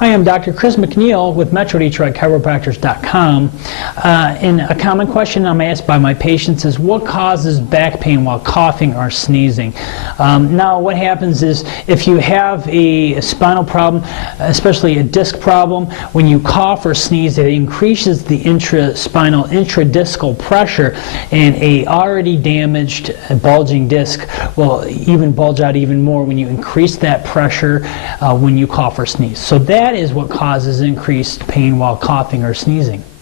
Hi, I'm Dr. Chris McNeil with MetroDetroitChiropractors.com. And a common question I'm asked by my patients is, what causes back pain while coughing or sneezing? Now, what happens is, if you have a spinal problem, especially a disc problem, when you cough or sneeze, it increases the intraspinal, intradiscal pressure, and a already damaged bulging disc will even bulge out even more when you increase that pressure when you cough or sneeze. So that is what causes increased pain while coughing or sneezing.